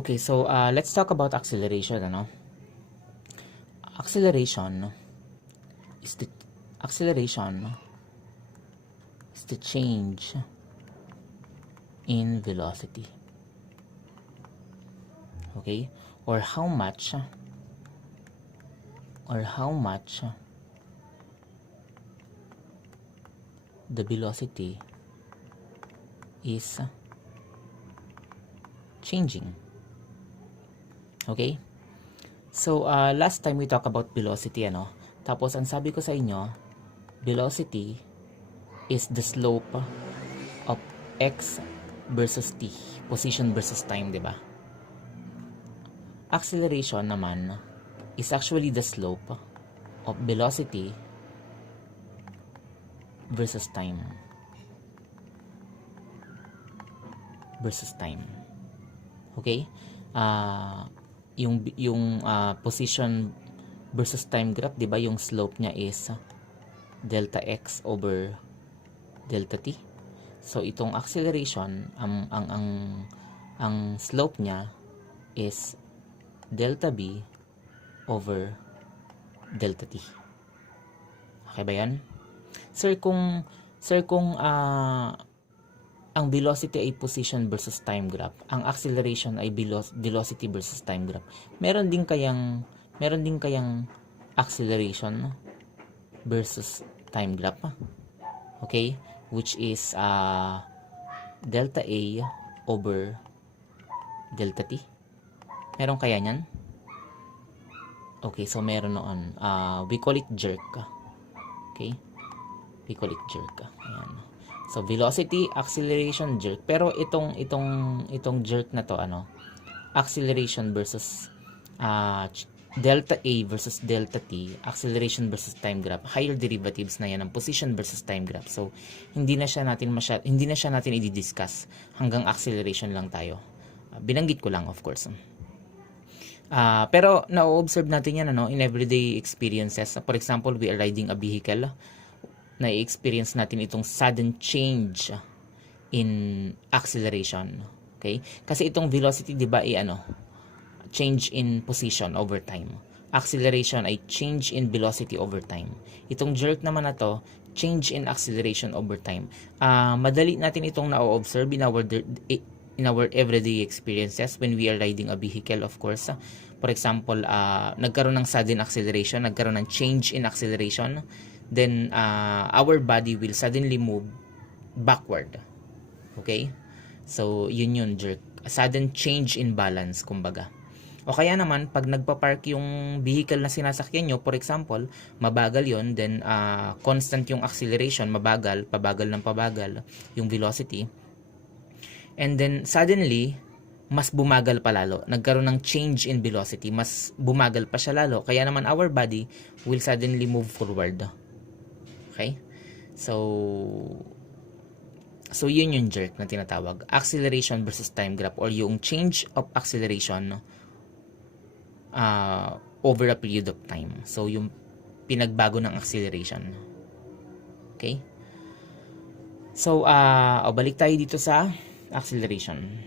Okay, so let's talk about acceleration, ano? Acceleration is the change in velocity. Okay? Or how much the velocity is changing. Okay? So, last time we talked about velocity, ano? Tapos, ang sabi ko sa inyo, velocity is the slope of x versus t. Position versus time, di ba? Acceleration naman is actually the slope of velocity versus time. Okay? Yung position versus time graph, 'di ba, yung slope niya is delta x over delta t. So itong acceleration, ang slope niya is delta b over delta t. Okay ba 'yan? Sir, kung ang velocity ay position versus time graph, ang acceleration ay velocity versus time graph, meron din kayang acceleration versus time graph, okay, which is delta a over delta t. Meron kaya niyan? Okay, so meron noon. We call it jerk. Okay? We call it jerk. Ayan. So velocity, acceleration, jerk. Pero itong jerk na to, ano? Acceleration versus delta A versus delta T, acceleration versus time graph. Higher derivatives na yan ng position versus time graph. So hindi na siya natin i-discuss. Hanggang acceleration lang tayo. Binanggit ko lang, of course. Pero na-observe natin yan, ano, in everyday experiences. For example, we are riding a vehicle. Na-experience natin itong sudden change in acceleration. Okay? Kasi itong velocity, di ba, change in position over time. Acceleration ay change in velocity over time. Itong jerk naman na to, change in acceleration over time. Madali natin itong na-observe in our everyday experiences when we are riding a vehicle, of course. For example, nagkaroon ng sudden acceleration, nagkaroon ng change in acceleration, then our body will suddenly move backward. Okay? So, yun jerk. A sudden change in balance, kumbaga. O kaya naman, pag nagpa-park yung vehicle na sinasakyan nyo, for example, mabagal yon, then constant yung acceleration, mabagal, pabagal ng pabagal, yung velocity. And then, suddenly, mas bumagal pa lalo. Nagkaroon ng change in velocity, mas bumagal pa siya lalo. Kaya naman, our body will suddenly move forward. Okay? So yun yung jerk na tinatawag. Acceleration versus time graph, or yung change of acceleration over a period of time. So, yung pinagbago ng acceleration. Okay? So, balik tayo dito sa acceleration.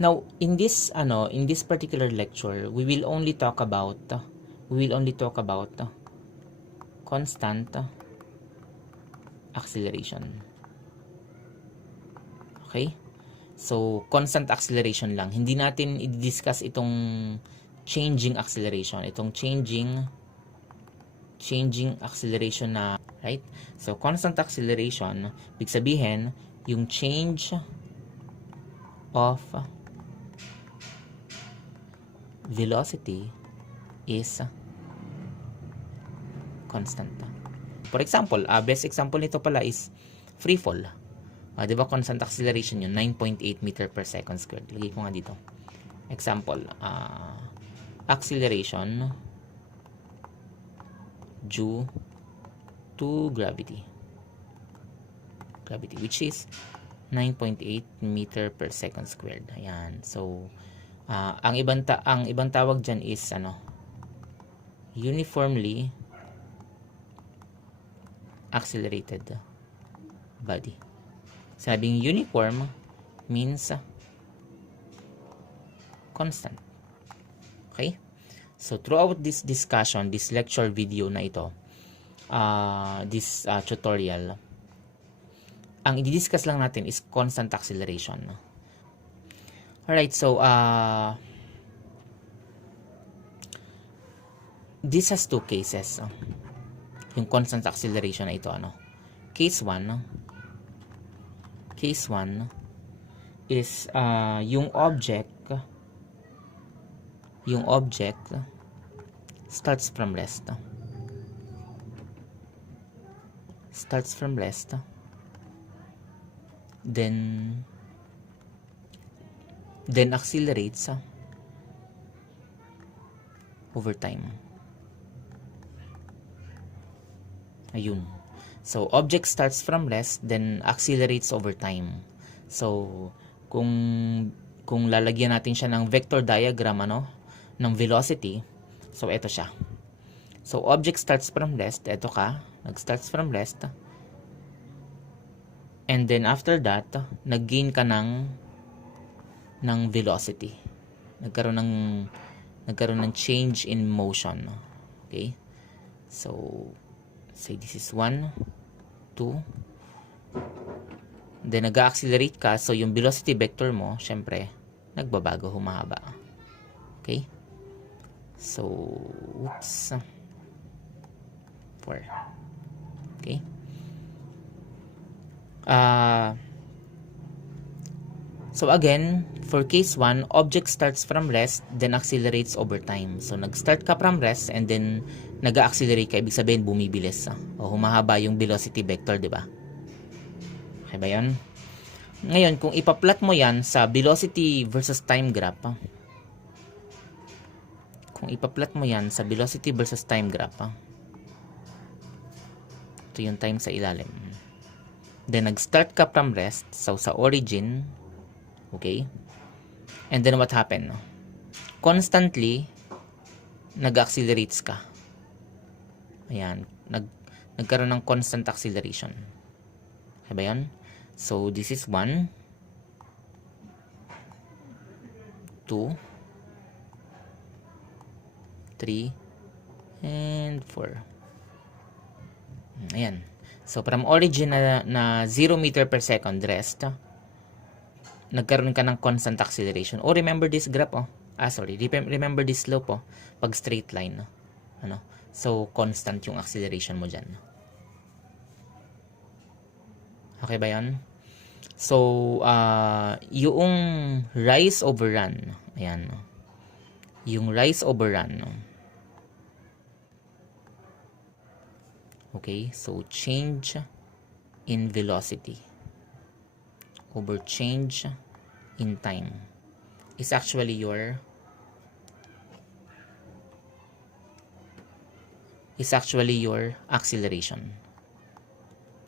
Now, in this particular lecture, we will only talk about constant acceleration. Okay? So, constant acceleration lang. Hindi natin i-discuss itong changing acceleration. Itong changing acceleration na, right? So, constant acceleration, ibig sabihin, yung change of velocity is constant. For example, best example nito pala is free fall. Di ba constant acceleration yun? 9.8 meter per second squared. Lagay ko nga dito. Example, acceleration due to gravity, which is 9.8 meter per second squared. Ayan. So, ang ibang tawag dyan is uniformly accelerated body. Sabing uniform means constant. Okay? So, throughout this discussion, this lecture video na ito, this tutorial, ang i-discuss lang natin is constant acceleration. Alright, so, this has two cases. Yung constant acceleration na ito, Case 1 is yung object starts from rest. Then accelerates over time. Ayun. So, object starts from rest, then accelerates over time. So, kung lalagyan natin siya ng vector diagram, ng velocity, so, eto siya. So, object starts from rest, eto ka, nag-starts from rest, and then after that, nag-gain ka ng velocity. Nagkaroon ng change in motion. Okay? So, say this is 1, 2, then nag-accelerate ka, so yung velocity vector mo, syempre, nagbabago, humahaba. Okay? So, oops, 4. Okay? So again, for case 1, object starts from rest, then accelerates over time. So nag-start ka from rest, and then nag-accelerate ka, ibig sabihin bumibilis. O humahaba yung velocity vector, di ba? Okay ba yun? Ngayon, kung ipa-plot mo yan sa velocity versus time graph, ito yung time sa ilalim. Then nag-start ka from rest, so sa origin, okay? And then what happened? Constantly, nag-accelerates ka. Ayan, nagkaroon ng constant acceleration. Okay ba yun? So, this is 1, 2, 3, and 4. Ayan. So, from origin na 0 meter per second rest, nagkaroon ka ng constant acceleration. Oh, remember this graph, remember this slope, pag straight line, So, constant yung acceleration mo dyan. Okay ba yan? So, yung rise over run, ayan, yung rise over run, okay, so change in velocity over change in time is actually your acceleration.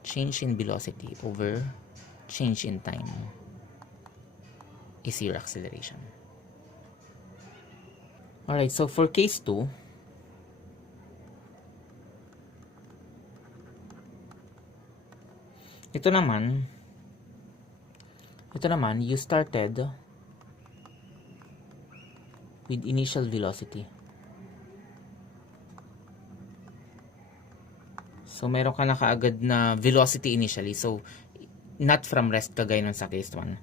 Change in velocity over change in time is your acceleration. Alright, so for case 2, ito naman, you started with initial velocity. So, meron ka na kaagad na velocity initially. So, not from rest kagaya nun sa case 1.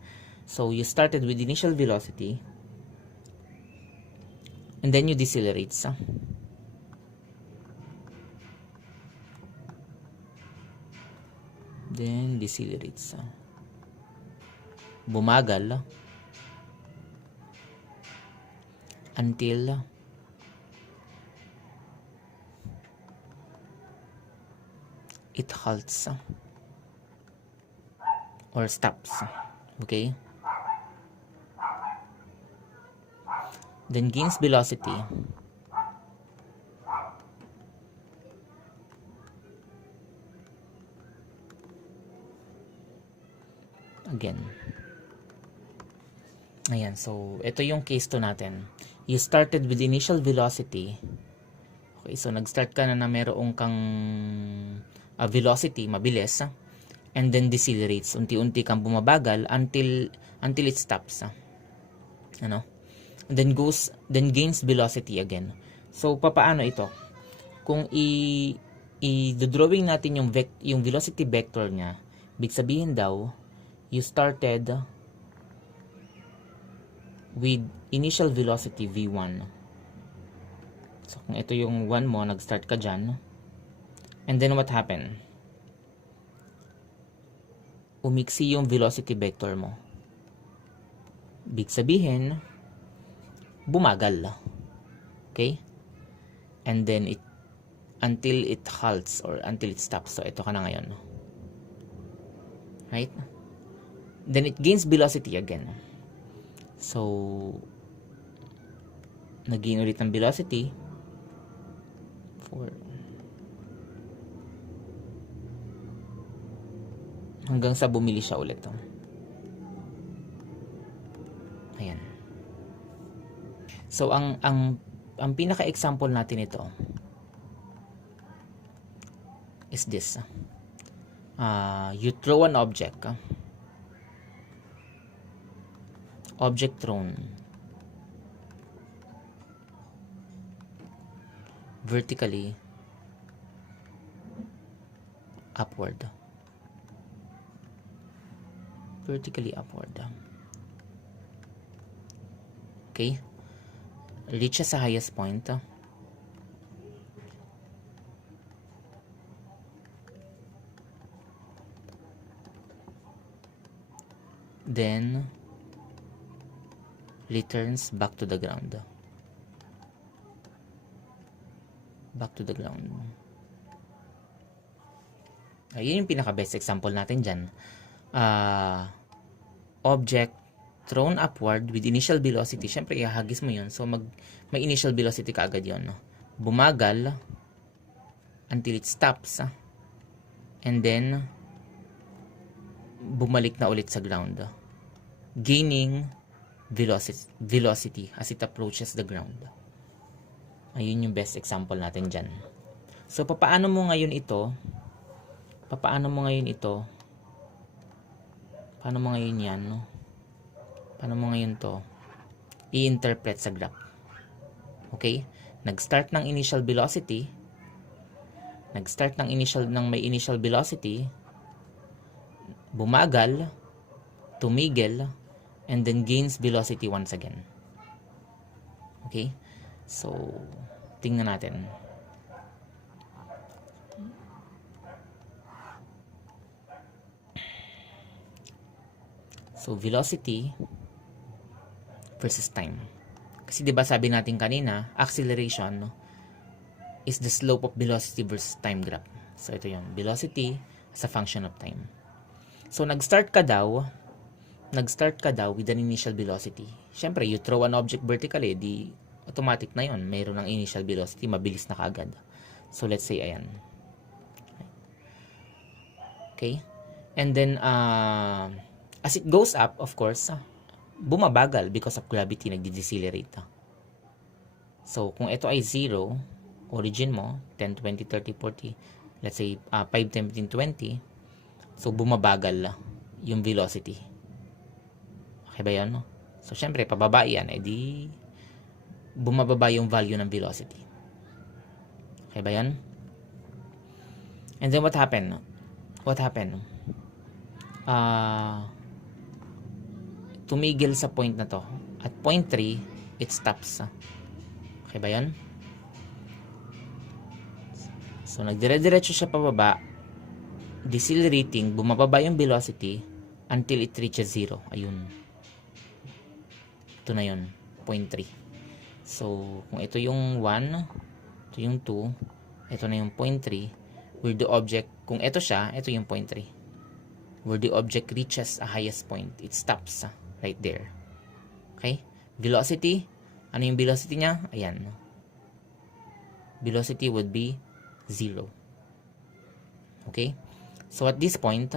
So, you started with initial velocity and then you decelerate. Then, decelerates. Bumagal until it halts or stops. Okay? Then gains velocity again. Ayan, so ito yung case 2 natin. You started with initial velocity. Okay, so nag-start ka na merong kang velocity, mabilis, and then decelerates. Unti-unti kang bumabagal until it stops. then gains velocity again. So papaano ito? Kung i-drawing natin yung velocity vector niya, ibig sabihin daw, you started with initial velocity v1. So kung ito yung 1 mo, nag-start ka dyan, and then what happened? Umiksi yung velocity vector mo. Ibig sabihin, bumagal. Okay? And then until it halts or until it stops. So ito ka na ngayon. Right? Then it gains velocity again. So nag-gain ulit ng velocity hanggang sa bumili siya ulit. Ayan. So ang pinaka-example natin ito is this. You throw an object. Object thrown vertically upward. Vertically upward. Okay? Reaches sa highest point. Then returns back to the ground. Back to the ground. Ayun yung pinaka-best example natin dyan. Object thrown upward with initial velocity. Siyempre, ihahagis mo yun. So, may initial velocity ka agad yun. Bumagal until it stops. And then, bumalik na ulit sa ground. Gaining velocity as it approaches the ground. Ayun yung best example natin dyan. So, papaano mo ngayon ito? Paano mo ngayon yan, no? Paano mo ngayon to i-interpret sa graph? Okay? Nag-start ng initial velocity. May initial velocity. Bumagal, tumigil, and then gains velocity once again. Okay? So, tingnan natin. So, velocity versus time. Kasi 'di ba sabi natin kanina, acceleration is the slope of velocity versus time graph. So, ito yung velocity as a function of time. So, nag-start ka daw with an initial velocity. Siyempre, you throw an object vertically, di automatic na yon, mayroon ng initial velocity, mabilis na kaagad. So, let's say, ayan. Okay? And then, as it goes up, of course, bumabagal because of gravity, nagde-decelerate. So, kung ito ay 0, origin mo, 10, 20, 30, 40, let's say, 5, 10, 15, 20, so, bumabagal yung velocity. Okay ba yun? So, syempre, pababa yan, edi bumababa yung value ng velocity. Okay ba yan? And then, what happened? Tumigil sa point na to. At point 3, it stops. Okay ba yan? So, nagdire-diretso siya pababa, decelerating, bumababa yung velocity until it reaches 0. Ayun. Ito na yun. Point 3. So, kung ito yung 1, ito yung 2, ito na yung point 3, where the object, kung ito siya, ito yung point 3. Where the object reaches a highest point, it stops right there. Okay? Velocity, ano yung velocity niya? Ayan. Velocity would be 0. Okay? So, at this point,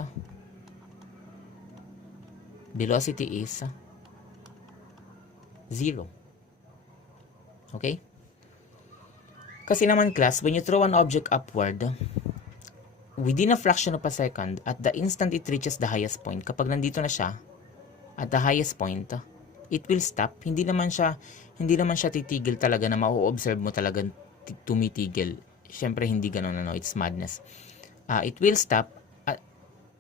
velocity is 0. Okay? Kasi naman class, when you throw an object upward, within a fraction of a second, at the instant it reaches the highest point, kapag nandito na siya, at the highest point, it will stop. Hindi naman siya titigil talaga na ma-observe mo talaga tumitigil. Siyempre hindi ganoon, ano, it's madness. It will stop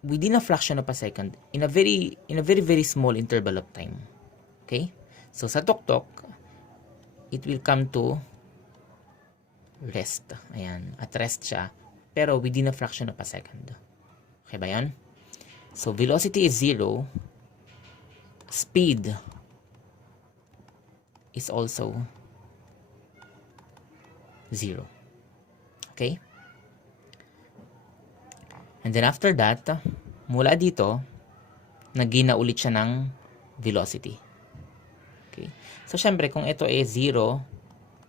within a fraction of a second in a very very small interval of time. Okay? So sa tuktok, it will come to rest. Ayan, at rest siya, pero within a fraction of a second. Okay ba yan? So velocity is 0, speed is also 0. Okay? And then after that, mula dito, nagina ulit siya ng velocity. Okay? So syempre, kung ito ay 0,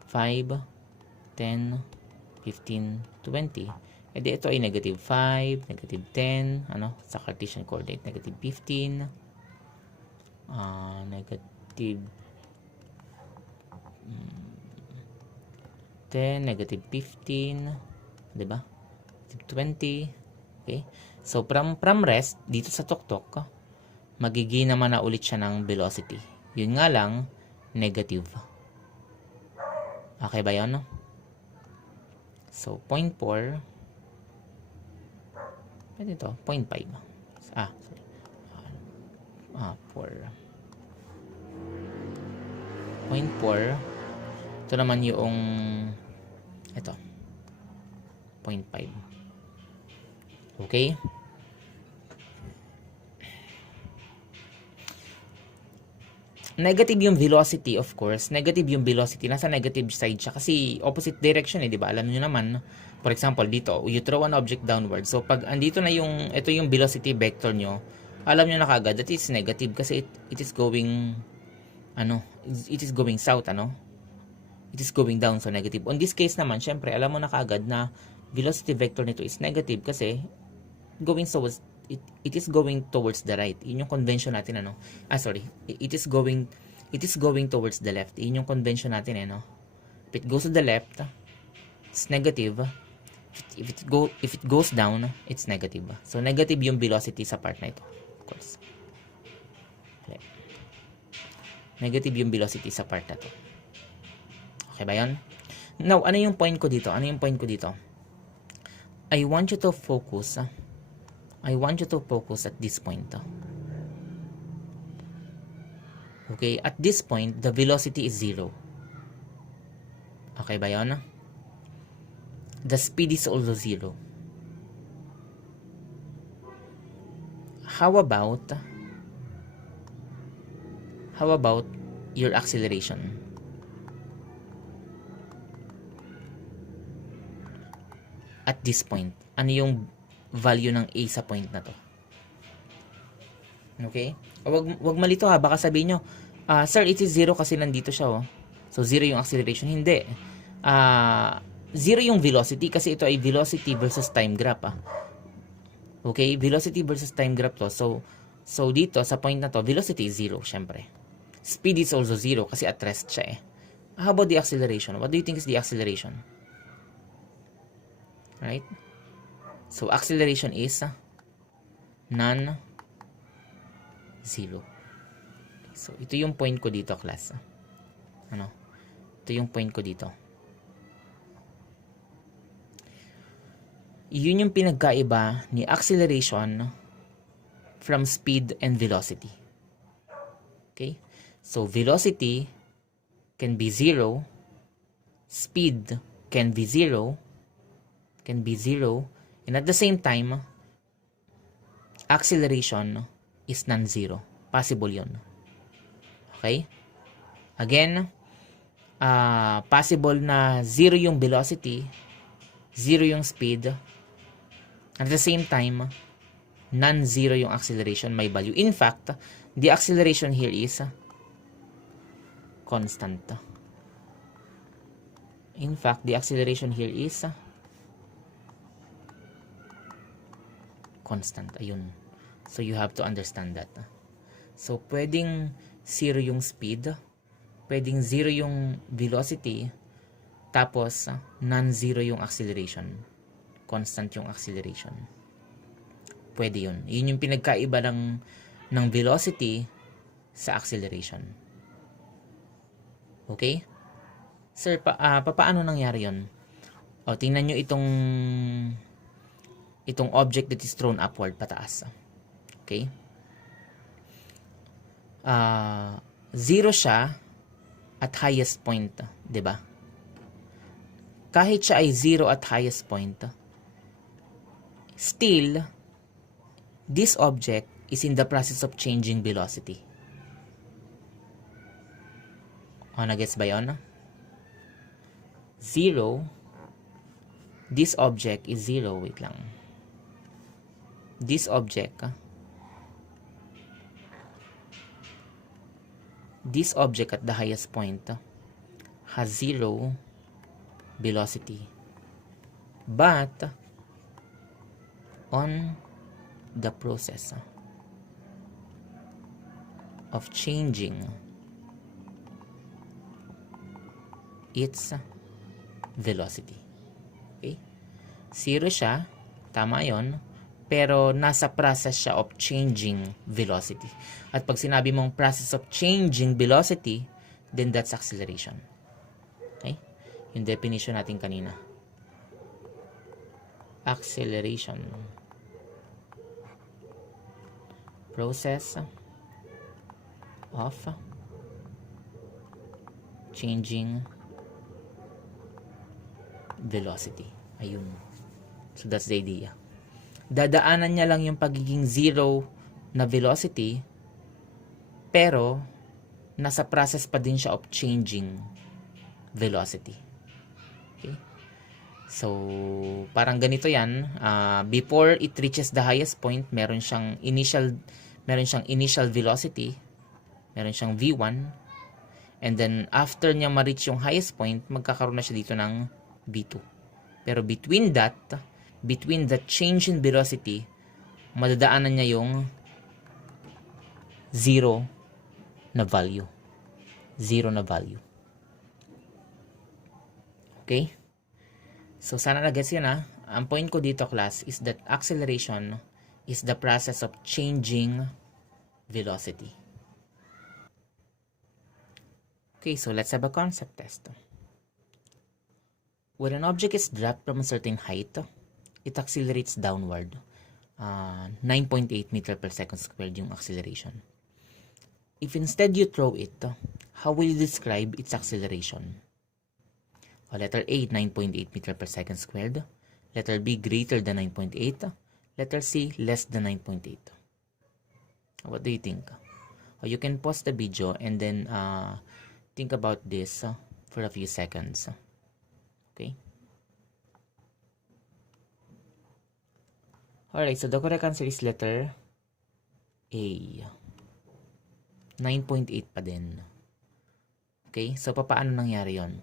5, 10, 15, 20, edi ito ay negative 5, negative 10, ano, sa Cartesian coordinate, negative 15, negative 10, negative 15, diba? Negative 20, okay? So, from rest, dito sa tuktok, magiging naman na ulit siya ng velocity. Yun nga lang, negative. Okay ba yun? So, 0.4, pwede ito, 0.5. Sorry. 4. 0.4. Ito naman yung, ito, 0.5. Okay? Negative yung velocity, of course. Negative yung velocity. Nasa negative side siya. Kasi opposite direction di ba? Alam nyo naman, for example, dito, you throw an object downward. So, pag andito na yung, ito yung velocity vector nyo, alam nyo na kagad that is negative kasi it is going, it is going south, it is going down, so negative. On this case naman, syempre, alam mo na kagad na velocity vector nito is negative kasi going towards, it is going towards the right. Yun yung convention natin, it is going towards the left. Yun yung convention natin, If it goes to the left, it's negative. If it goes down, it's negative. So negative yung velocity sa part na ito. Of course. Okay. Negative yung velocity sa part na to. Okay ba yun? Now, ano yung point ko dito? I want you to focus at this point. Okay, at this point, the velocity is 0. Okay ba yun? The speed is also 0. How about your acceleration? At this point, ano yung value ng A sa point na to? Okay? Wag malito ha, baka sabihin nyo, sir, it is 0 kasi nandito siya, oh. So 0 yung acceleration. Hindi. 0 yung velocity kasi ito ay velocity versus time graph, Okay? Velocity versus time graph to. So dito sa point na to, velocity is 0, syempre. Speed is also 0 kasi at rest siya, How about the acceleration? What do you think is the acceleration? Right? So acceleration is non-zero. So ito yung point ko dito, class. Ito yung point ko dito. Yun yung pinagkaiba ni acceleration from speed and velocity. Okay? So velocity can be 0, speed can be 0, and at the same time, acceleration is non-zero. Possible yun. Okay? Again, possible na 0 yung velocity, 0 yung speed, at the same time, non-zero yung acceleration, may value. In fact, the acceleration here is constant. In fact, the acceleration here is constant. Ayun. So, you have to understand that. So, pwedeng 0 yung speed, pwedeng 0 yung velocity, tapos non-zero yung acceleration. Constant yung acceleration. Pwede yun. Yun yung pinagkaiba ng velocity sa acceleration. Okay? Sir, paano nangyari yon? O, tingnan nyo itong object that is thrown upward, pataas. Okay? Zero siya at highest point, 'di ba? Kahit siya ay zero at highest point, still this object is in the process of changing velocity. O, nagets ba yun? Zero, this object is zero, wait lang. This object at the highest point has zero velocity, but on the process of changing its velocity. Okay? Zero siya, tama yon, pero nasa process siya of changing velocity. At pag sinabi mong process of changing velocity, then that's acceleration. Okay? Yung definition natin kanina. Acceleration. Process of changing velocity. Ayun. So that's the idea. Dadaanan niya lang yung pagiging zero na velocity, pero nasa process pa din siya of changing velocity. Okay? So, parang ganito yan. Before it reaches the highest point, meron siyang initial velocity, meron siyang V1, and then after niya ma-reach yung highest point, magkakaroon na siya dito ng V2. Pero between the change in velocity, madadaanan niya yung zero na value. Okay? So, sana na-gets yun ha. Ang point ko dito, class, is that acceleration is the process of changing velocity. Okay, so let's have a concept test. When an object is dropped from a certain height, it accelerates downward. 9.8 meter per second squared yung acceleration. If instead you throw it, how will you describe its acceleration? Letter A, 9.8 meter per second squared. Letter B, greater than 9.8. Letter C, less than 9.8. What do you think? You can pause the video and then think about this for a few seconds. Okay? Alright, so the correct answer is letter A. 9.8 pa din. Okay? So, paano nangyari yon?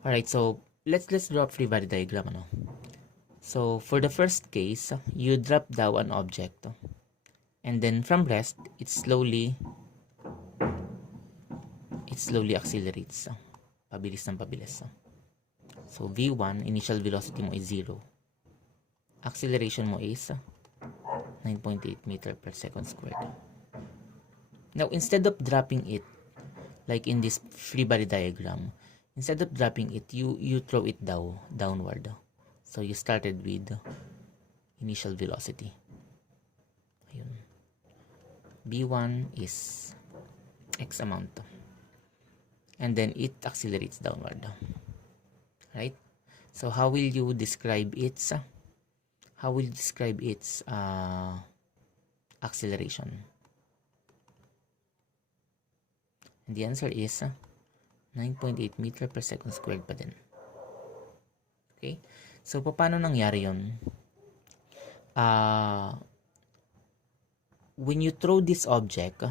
Alright, so let's draw a free body diagram. So, for the first case, you drop down an object. And then from rest, it slowly accelerates. Pabilis ng pabilis. So, V1, initial velocity mo is 0. Acceleration mo is 9.8 meter per second squared. Now, instead of dropping it, like in this free body diagram, instead of dropping it, you throw it downward. So, you started with initial velocity. Ayun. B1 is X amount. And then, it accelerates downward. Right? So, how will you describe its acceleration? And the answer is 9.8 meter per second squared pa din. Okay? So, paano nangyari yun? When you throw this object,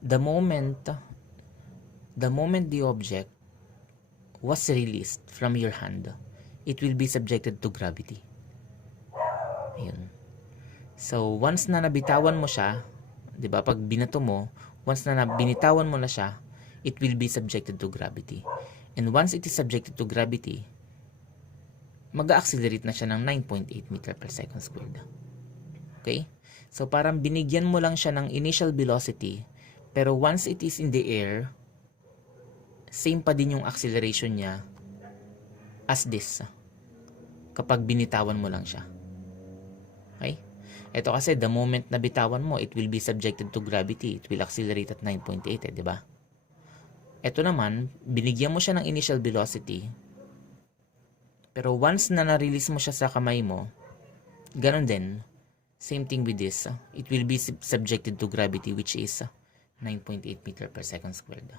the moment the object was released from your hand, it will be subjected to gravity. Ayun. So, once na nabitawan mo siya, 'di ba? Pag binato mo, once na binitawan mo na siya, it will be subjected to gravity. And once it is subjected to gravity, mag-accelerate na siya ng 9.8 meter per second squared. Okay? So parang binigyan mo lang siya ng initial velocity, pero once it is in the air, same pa din yung acceleration niya as this kapag binitawan mo lang siya. Okay? Ito kasi the moment na bitawan mo, it will be subjected to gravity. It will accelerate at 9.8, di ba? Ito naman, binigyan mo siya ng initial velocity, pero once na na-release mo siya sa kamay mo, ganun din, same thing with this, it will be subjected to gravity, which is 9.8 meter per second squared.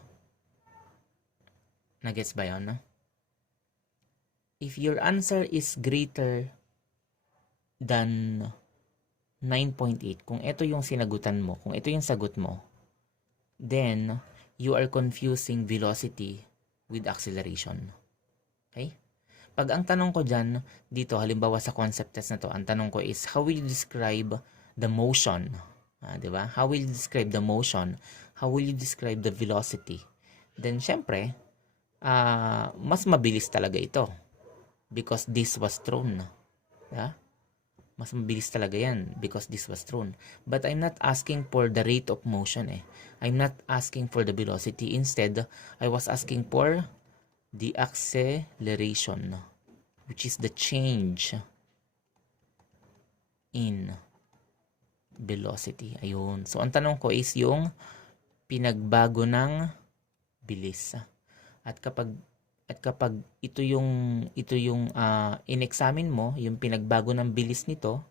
Nagets ba yun? No? If your answer is greater than 9.8, kung ito yung sinagutan mo, kung ito yung sagot mo, then you are confusing velocity with acceleration. Okay? Pag ang tanong ko dyan, dito, halimbawa sa concept test na to, ang tanong ko is, how will you describe the motion? Diba? How will you describe the motion? How will you describe the velocity? Then, syempre, mas mabilis talaga ito. Because this was thrown. Yeah? Mas mabilis talaga yan because this was thrown. But I'm not asking for the rate of motion eh. I'm not asking for the velocity. Instead, I was asking for the acceleration, which is the change in velocity. Ayun. So, ang tanong ko is yung pinagbago ng bilis. At kapag ito yung in-examine mo, yung pinagbago ng bilis nito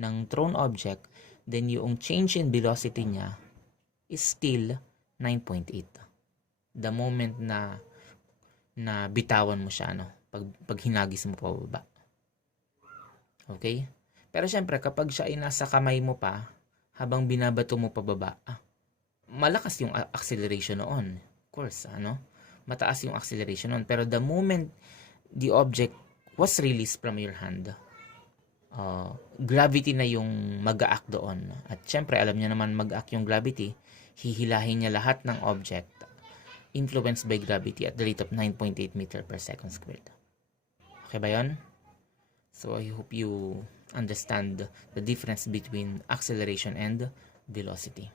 ng thrown object, then yung change in velocity niya is still 9.8. The moment na bitawan mo siya, pag hinagis mo pababa. Okay? Pero syempre, kapag siya ay nasa kamay mo pa, habang binabato mo pababa, malakas yung acceleration noon. Of course, mataas yung acceleration noon. Pero the moment the object was released from your hand, gravity na yung mag-a-act doon. At syempre, alam niya naman mag-a-act yung gravity, hihilahin niya lahat ng object influenced by gravity at the rate of 9.8 meter per second squared. Okay ba yun? So, I hope you understand the difference between acceleration and velocity.